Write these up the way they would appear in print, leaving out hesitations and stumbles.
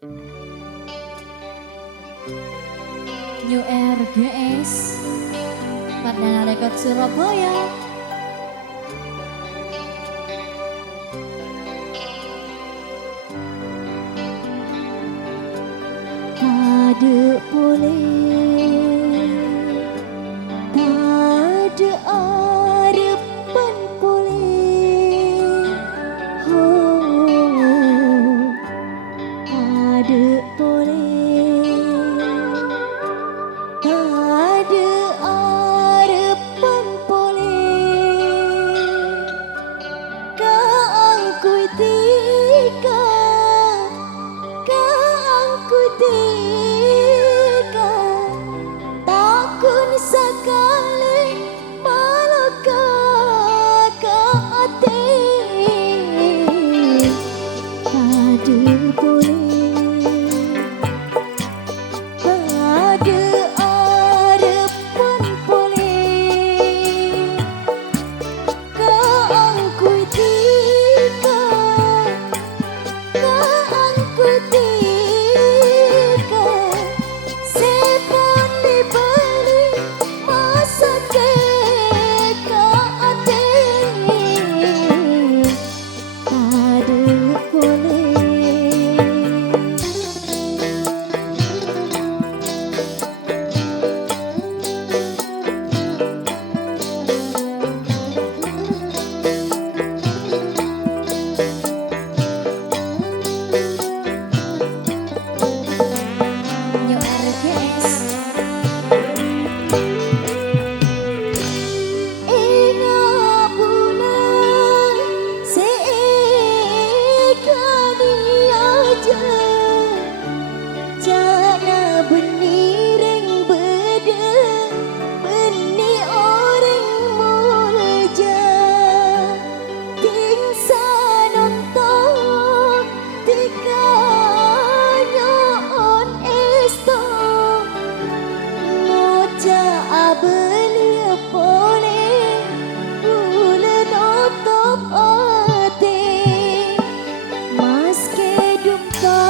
New RGS Perdana Rekod Surabaya. Tade boleh, tade arepan boleh, oh, tade boleh, tade arepan boleh, kaangkui tika, kaangkui tika, takun sakale malaka ka ate, tade boleh, tade arepan boleh, kaangkui tika, kaangkui tika, sepon dibeli masake ka ate, tade boleh. New RGS Inga bulan seekani aja, jana benireng beda beni orang mulja, ting sanonton tika nyoon esto, ngoja abelia boleh bulan otop ate, mas kedumpa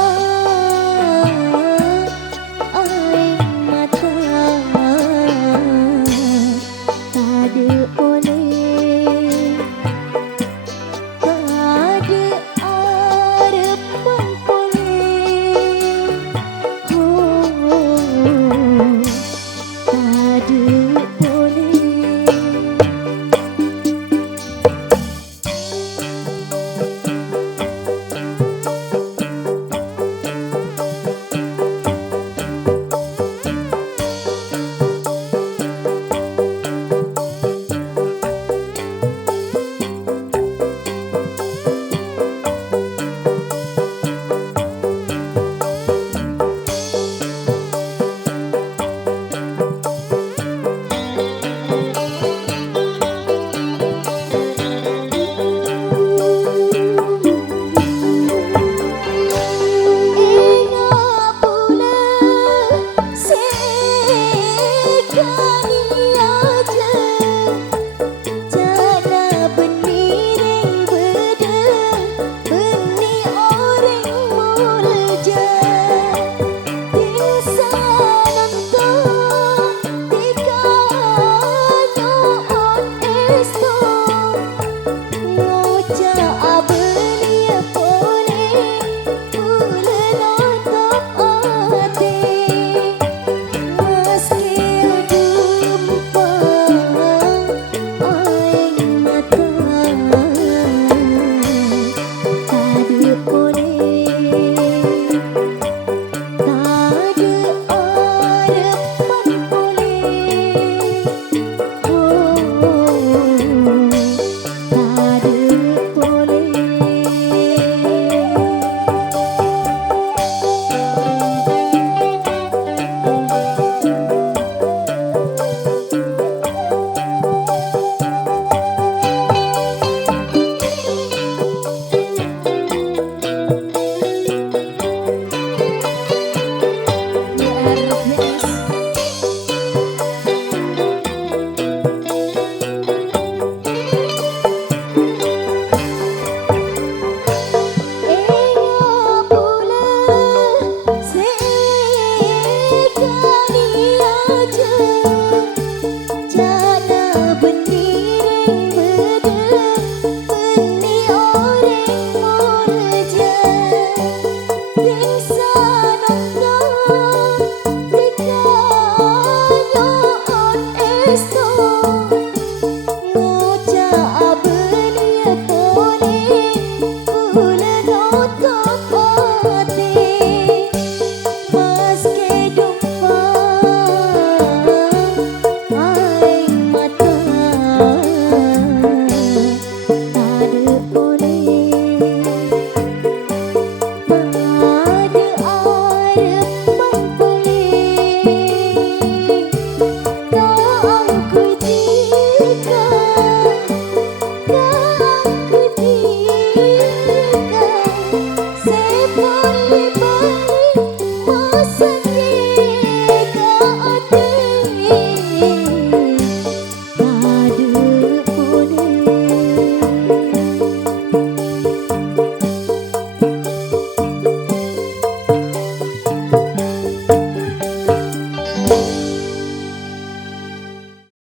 aing mata, tade boleh, tade arepan boleh, oh, tade boleh. pun